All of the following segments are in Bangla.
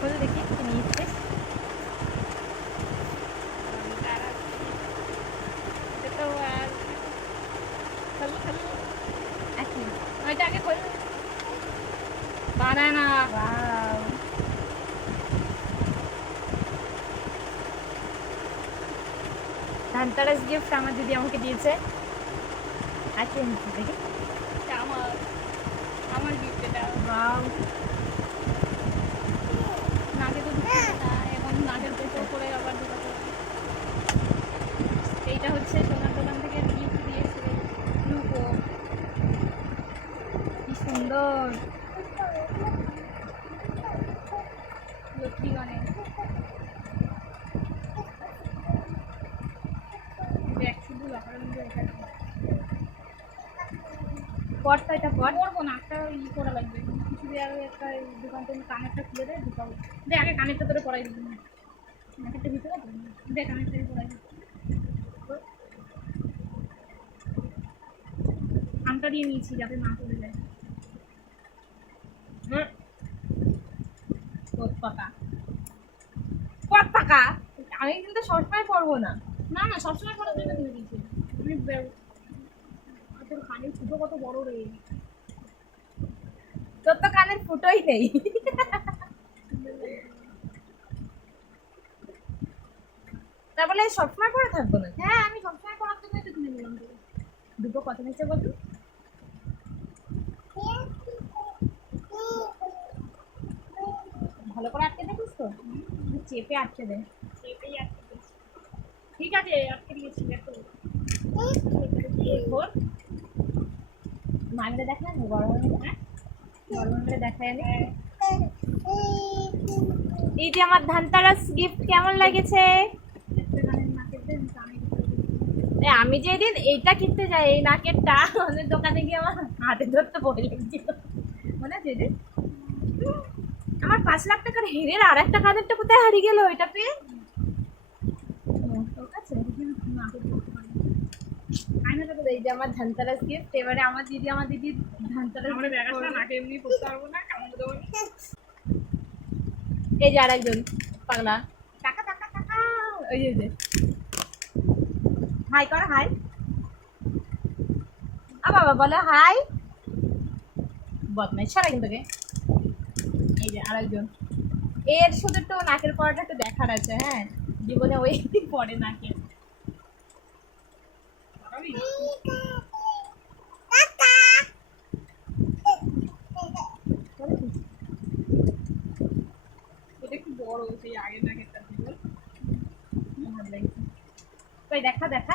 বলে দেখি কি নিয়েছিস। বানানা ওয়াও, ধনতেরাস গিফট আমার দিদি আমাকে দিয়েছে। আর কি এনেছিস দেখি। আমার আমার গিফট এটা ওয়াও, নাকে তো ঢুকতে না, এখন নাকের পেছনে করে আবার ঢুকাতে হবে। এইটা হচ্ছে সোনার দোকান থেকে গিফট দিয়েছে লুকো। কি সুন্দর। লক্ষ্মী গণে দেখ শুধু লকারের মধ্যে এটা পর তো এটা পর। করবো না, একটা করা লাগবে কিছু দিয়ে আগে একটা দোকান থেকে কানেরটা খুলে দেয় ঢুকাবো। দেখ আগে কানেরটা তোরে পড়াই দিবি না, নাকেরটা ভিতরে দেখ কানেরটা পড়াই দিবি। আমটা দিয়ে নিয়েছি যাতে না চলে যায়। পাকা পর পাকা। আমি কিন্তু সবসময় পরবো না। না না সবসময় করার জন্য কিনে দিয়েছি আমি। তোর কানের ফুটো কত বড় রে। তোর তো কানের ফুটোই নেই। তা বলে সবসময় পরে থাকবো না। হ্যাঁ আমি সবসময় করার জন্যই তো কিনে নিলাম তোকে। দুটো কত নিচে বলতো। ভালো করে আটকে দেখিস তো, চেপে আটকে দে। সেটাই আটকে দিয়েছি। ঠিক আছে আটকে দিয়েছি দেখো। এরপর মানলে দেখা না গরম হ্যাঁ গরম হলে দেখায় আমি। এই যে আমার ধনতেরাস গিফট কেমন লেগেছে। আমি যেদিন এইটা কিনতে যাই এই নাকেরটা আমাদের দোকানে গিয়ে আমার হাতে ধরতে ভয় লেগেছিল মনে আছে যেদিন আমার 5 লাখ টাকার হিরের আর একটা কানেরটা কোথায় হারিয়ে গেল ওইটা পেয়ে। তোর কাছে এই যে আমার ধনতেরাস গিফট। এবারে আমার দিদি ধনতেরাস আমরা ব্যাগ আসলে নাকে এমনি পড়তে পারবো না, কামড়ে দেবো না। এই যে আরেকজন পাগলা টাকা টাকা টাকা। ওই যে হাই কর হাই। বাবা বলে হাই। বদমাইশ সারা কিন্তু এই যে আরেকজন। এর শুধু একটু নাকের পড়াটা একটু দেখার আছে। হ্যাঁ জীবনে ওই পড়ে নাকে। এটা একটু বড় সেই আগের নাকেরটা থেকে। কই দেখা দেখা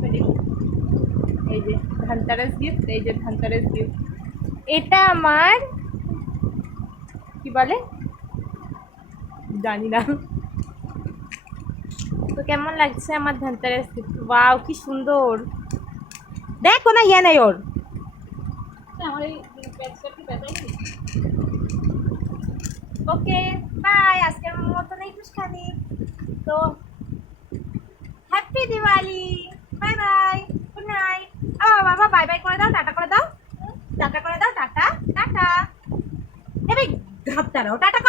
কই দেখি। এই যে ধনতেরাস গিফট। এই যে ধনতেরাস গিফট। এটা আমার কি বলে জানি না। তো কেমন লাগছে আমার ধনতেরাস গিফট। ওয়াও কি সুন্দর। দেখো না ইয়ে নেই ওর। আমার এই প্যাচটা কি ব্যথাই। Okay bye. আজকের মতন এইটুখানি। তো happy Diwali. Bye bye good night. বাবা বাই বাই করে দাও, টাটা করে দাও, টাটা করে দাও, টাটা টাটা। এবার ঘাপটা দাও, টাটা।